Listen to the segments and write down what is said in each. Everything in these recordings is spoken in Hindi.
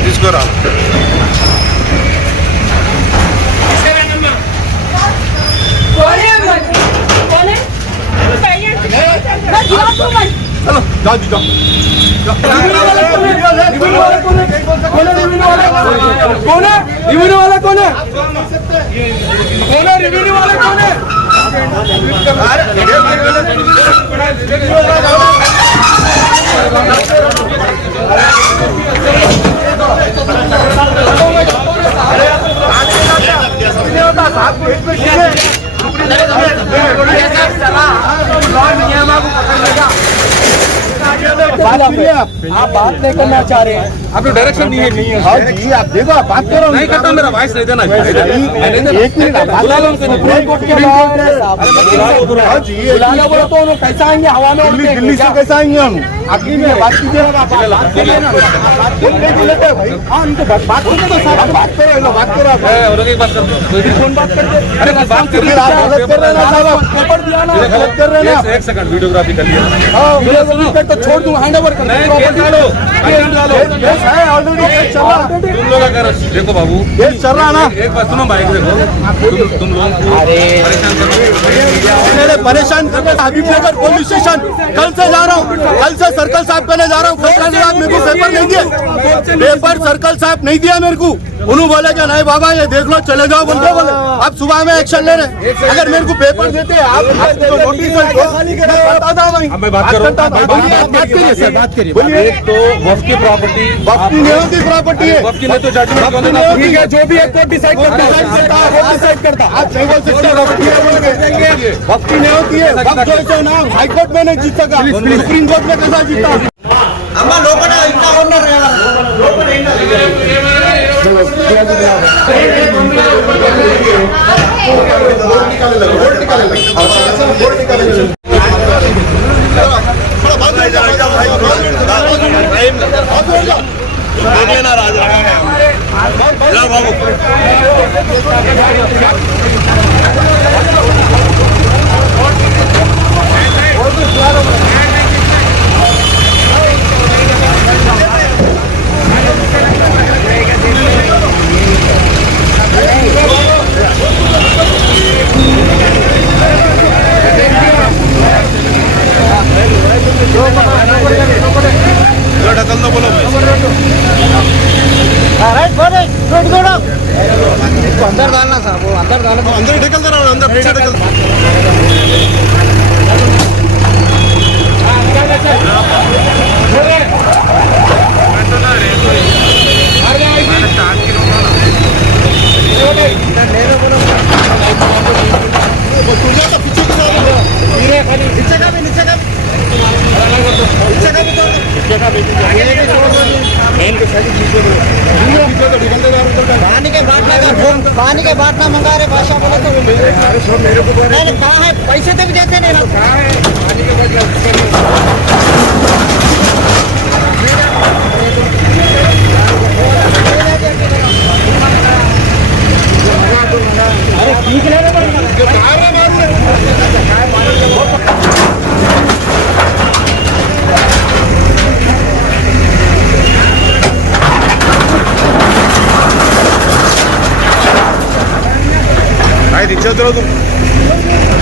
తీసుకురా चलो जाओ जी जाओ कौन है रिव्यू वाला कौन है रिव्यू वाला कौन है आप बात नहीं करना चाह रहे हैं, आपने डायरेक्शन नहीं है हाँ जी आप देखो आप बात करो नहीं करता मेरा वॉइस नहीं देना एक मिनट बुला लो उनको हाँ जी बुलाना बोला तो उन्होंने कैसा आएंगे हवा में दिल्ली से कैसा आएंगे हम अगली में बात कीजिए बात करिए ना भाई हाँ उनको बात करो बात करो बात करो कौन बात करते अरे बात कर आप गलत कर रहे हैं ना साहब पेपर दिया ना गलत कर रहे हैं एक सेकंड वीडियोग्राफी कर लिया हाँ तो छोड़ दूँ हैंड ओवर कर ऑलरेडी चल रहा तुम लोग अगर देखो बाबू ये चल रहा ना एक बात सुनो बाइक देखो तुम लोगों को परेशान कर रहे हबीबनगर पुलिस स्टेशन कल से जा रहा हूँ कल से सर्कल साहब करने जा रहा हूँ मेरे को पेपर नहीं दिया पेपर सर्कल साहब नहीं दिया मेरे को उन्होंने बोले कि नहीं बाबा ये देख लो चले जाओ बोलते बोले अब सुबह में एक्शन ले रहे अगर मेरे को पेपर देते आप नोटिस मैं बात करूँ बात करिए बोलिए तो वक्फ की प्रॉपर्टी वक्फ की नहीं होती प्रॉपर्टी है वक्फ की नहीं तो जजमेंट ठीक है जो भी एक कोर्ट डिसाइड करता आप नहीं बोल सकते प्रॉपर्टी है वक्फ की नहीं होती है वक्फ जो है ना हाई कोर्ट में नहीं जीत सका सुप्रीम कोर्ट में कैसा जीता అమ్మా లోపల ఇంకా ఉన్నారు లోపల अंदर डालना साहब वो अंदर डालना अंदर ढकल दे रहा अंदर पीछे ढकल पानी के बाद ना मंगा रहे भाषा बोले तो नहीं कहाँ है पैसे तो भी देते नहीं अरे ठीक है रिक्शा चलो तुम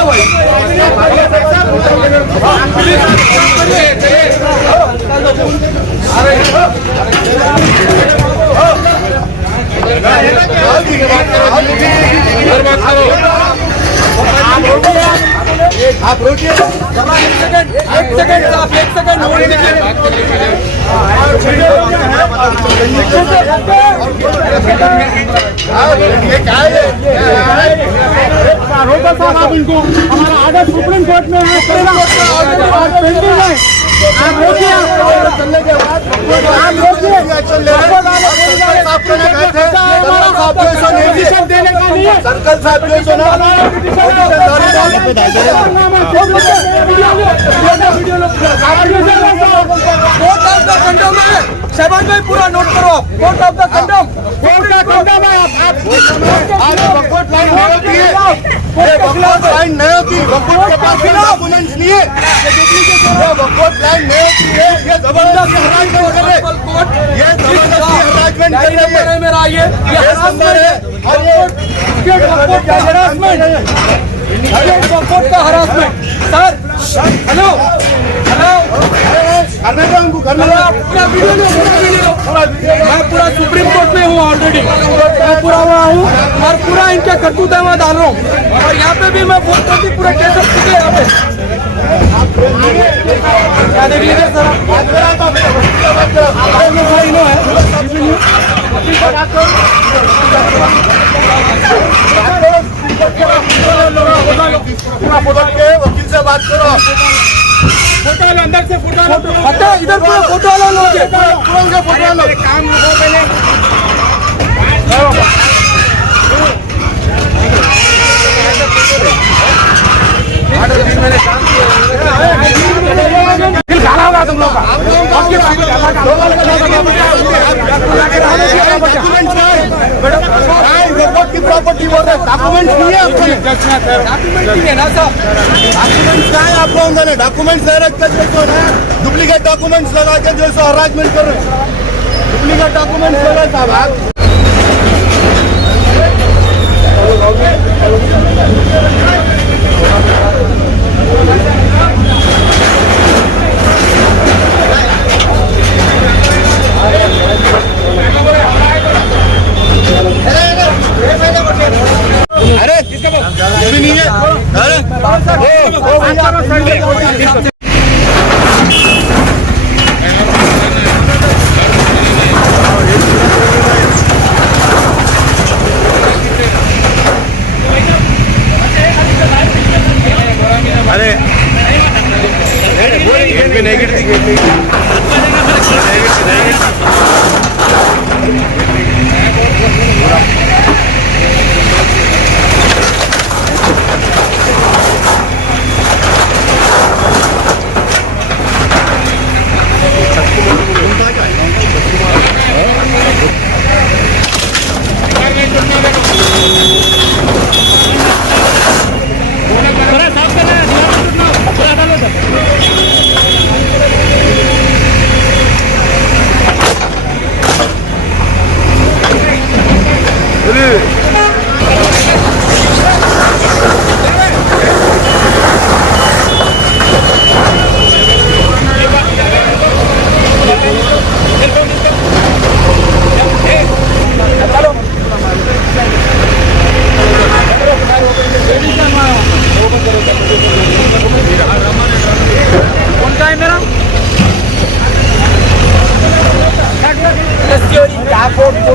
ना भाई। आप रोकिए, एक सेकंड आप एक सेकंड नोट कीजिए। रोका साहब आप इनको, हमारा आर्डर सुप्रीम कोर्ट में है, पेंडिंग है। आप रोकिए, चलने के बाद आप रोकिए, एक्शन ले रहे हैं। देने का नहीं है सर्कल साहब जो सुना शहबाज भाई पूरा नोट करो। Court of the condemn, court का कंडम है। वकोट लाइन नहीं होती, वकोट के पास डॉक्यूमेंट्स नहीं है, वकोट लाइन नहीं होती है। ये जबरदस्ती हरासमेंट कर रहे, ये जबरदस्ती हरासमेंट कर रहे हैं। मेरा ये हरासमेंट है और ये वकोट का हरासमेंट है, वकोट का हरासमेंट। सर हेलो हेलो, करने दो उनको, करने दो। पूरा वीडियो लो, पूरा वीडियो। मैं पूरा सुप्रीम कोर्ट में हूँ ऑलरेडी, मैं पूरा वहाँ हूँ और पूरा इनके करतूत है मैं डाल रहा हूँ। और यहाँ पे भी मैं फोन करती पूरा केस अब चुके यहाँ पे। क्या देख लीजिए सर, वकील से बात करो। फोटो वाला अंदर से फोटो हटा, इधर पूरा फोटो वाला लोग पूरा फोटो वाला काम लोगों पहले दिल खाना होगा तुम लोग का। प्रॉपर्टी बोल रहे डॉक्यूमेंट्स नहीं है आपके, डॉक्यूमेंट नहीं है ना सर, डॉक्यूमेंट्स क्या है आप लोगों ने? डॉक्यूमेंट्स डायरेक्ट कर देते ना, डुप्लीकेट डॉक्यूमेंट्स लगा के जो सो हरासमेंट कर रहे हैं, डुप्लीकेट डॉक्यूमेंट्स लगा साहब आप। अरे भी नहीं है, अरे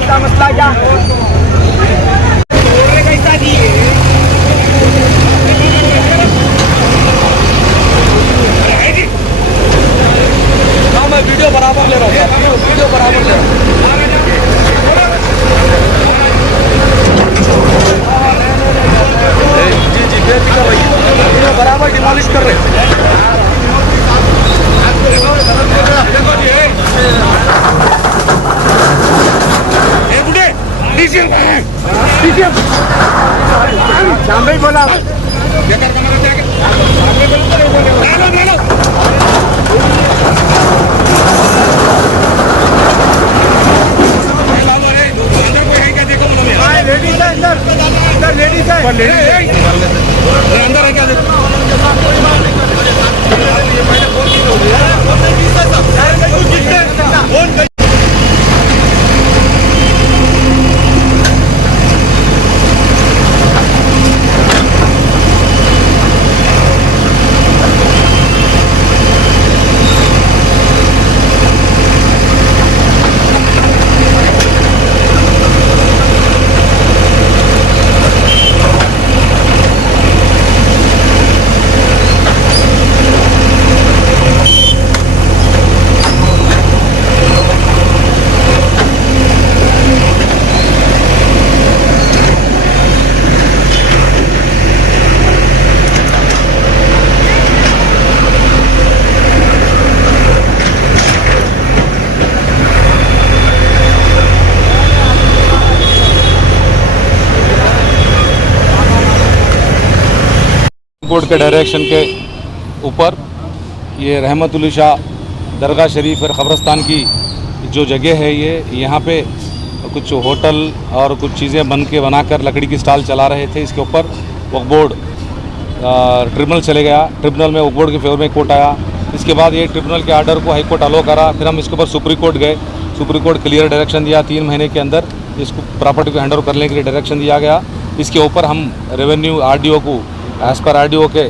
क्या मसला क्या हाँ मैं वीडियो बराबर ले रहा हूँ, वीडियो बराबर ले रहा हूँ। जी जी बेफिक्र रहिए, बराबर डिमोलिश कर रहे हैं। डीसीएम कोर्ट के डायरेक्शन के ऊपर ये रहमतुल्लाह शाह दरगाह शरीफ और क़ब्रस्तान की जो जगह है, ये यहाँ पे कुछ होटल और कुछ चीज़ें बनाकर लकड़ी की स्टॉल चला रहे थे। इसके ऊपर वक्फ बोर्ड ट्रिब्यूनल चले गया। ट्रिब्यूनल में वक्फ बोर्ड के फेवर में कोर्ट आया। इसके बाद ये ट्रिब्यूनल के आर्डर को हाई कोर्ट अलो करा। फिर हम इसके ऊपर सुप्रीम कोर्ट गए। सुप्रीम कोर्ट क्लियर डायरेक्शन दिया, 3 महीने के अंदर इसको प्रॉपर्टी को हैंड ओवर करने के लिए डायरेक्शन दिया गया। इसके ऊपर हम रेवेन्यू आरडीओ को एज़ पर आरडीओ के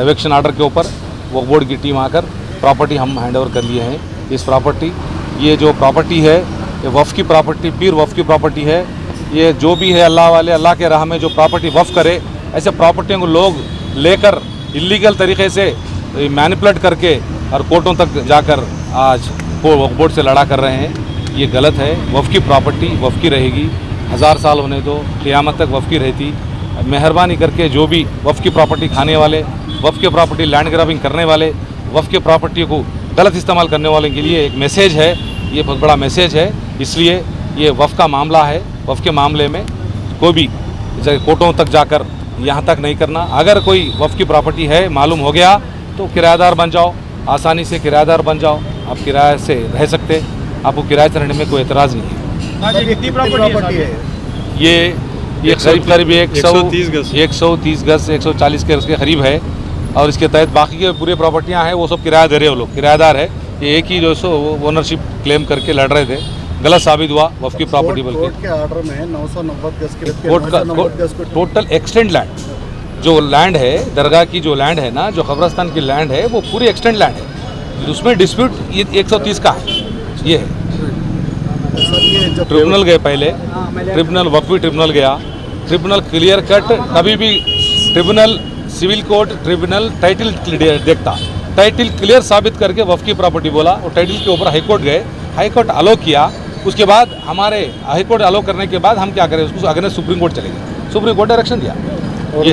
एविक्शन आर्डर के ऊपर वक्फ बोर्ड की टीम आकर प्रॉपर्टी हम हैंड ओवर कर लिए हैं। इस प्रॉपर्टी, ये जो प्रॉपर्टी है ये वफ़ की प्रॉपर्टी, पीर वफ़ की प्रॉपर्टी है। ये जो भी है अल्लाह वाले, अल्लाह के राह में जो प्रॉपर्टी वफ़ करे, ऐसे प्रॉपर्टियों को लोग लेकर इलीगल तरीके से मैनिपुलेट करके और कोर्टों तक जाकर आज वक्फ बोर्ड से लड़ा कर रहे हैं। ये गलत है। वफ़ की प्रॉपर्टी वफ़ की रहेगी, 1000 साल होने दो, क़यामत तक वफ़ की रहती। मेहरबानी करके जो भी वफ़ की प्रॉपर्टी खाने वाले, वफ़ की प्रॉपर्टी लैंड ग्रैबिंग करने वाले, वफ़ की प्रॉपर्टी को गलत इस्तेमाल करने वाले के लिए एक मैसेज है, ये बहुत बड़ा मैसेज है। इसलिए ये वफ़ का मामला है। वफ़ के मामले में कोई भी कोर्टों तक जाकर यहाँ तक नहीं करना। अगर कोई वफ़ की प्रॉपर्टी है मालूम हो गया तो किराएदार बन जाओ, आसानी से किराएदार बन जाओ। आप किराए से रह सकते, आपको किराए से रहने में कोई एतराज़ नहीं है। कितनी प्रॉपर्टी है? ये करीब 130 गज 140 गज के करीब है। और इसके तहत बाकी के पूरी प्रॉपर्टियां हैं, वो सब किराएदार है। वो लोग किराएदार है। ये एक ही जो सो ओनरशिप क्लेम करके लड़ रहे थे, गलत साबित हुआ वफ़ की प्रॉपर्टी बल्कि कोर्ट के ऑर्डर में 990 गज के कोर्ट का टोटल एक्सटेंड लैंड, जो लैंड है दरगाह की, जो लैंड है ना, जो क़ब्रस्तान की लैंड है, वो पूरी एक्सटेंड लैंड है। उसमें डिस्प्यूट ये 130 का है। ये है। ट्रिब्यूनल गए पहले, ट्रिब्यूनल वक्फी ट्रिब्यूनल गया। ट्रिब्यूनल क्लियर कट, कभी भी tribunal civil court tribunal title देखता, टाइटल क्लियर साबित करके वफ़ की प्रॉपर्टी बोला और टाइटल के ऊपर हाई कोर्ट गए। हाई कोर्ट अलो किया। उसके बाद हमारे हाई कोर्ट अलो करने के बाद हम क्या करें, उसको अगेंस्ट सुप्रीम कोर्ट चले गए। सुप्रीम कोर्ट डायरेक्शन दिया। ये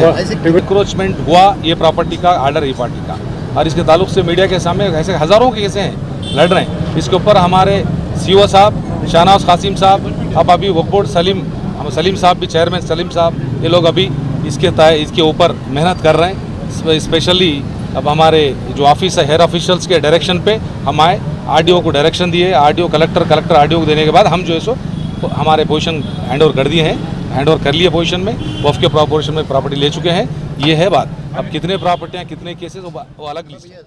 इंक्रोचमेंट हुआ, ये प्रॉपर्टी का ऑर्डर ई पार्टी का, और इसके ताल्लुक से मीडिया के सामने ऐसे हज़ारों के केसें हैं, लड़ रहे हैं। इसके ऊपर हमारे सीओ साहब शाहनवाज कासिम साहब, अब अभी वक्फ बोर्ड सलीम साहब भी चेयरमैन सलीम साहब, ये लोग अभी इसके ऊपर मेहनत कर रहे हैं। स्पेशली अब हमारे जो ऑफिस है, हेयर ऑफिशियल्स के डायरेक्शन पे हम आए, आरडीओ को डायरेक्शन दिए, आरडीओ कलेक्टर आरडीओ को देने के बाद हम जो है सो हमारे पोजीशन हैंड ओवर कर दिए हैं, हैंड ओवर कर लिए पोजीशन में, वफ़ के पोजीशन में प्रॉपर्टी ले चुके हैं। ये है बात। अब कितने प्रॉपर्टियाँ, कितने केसेस, वो अलग लीजिए।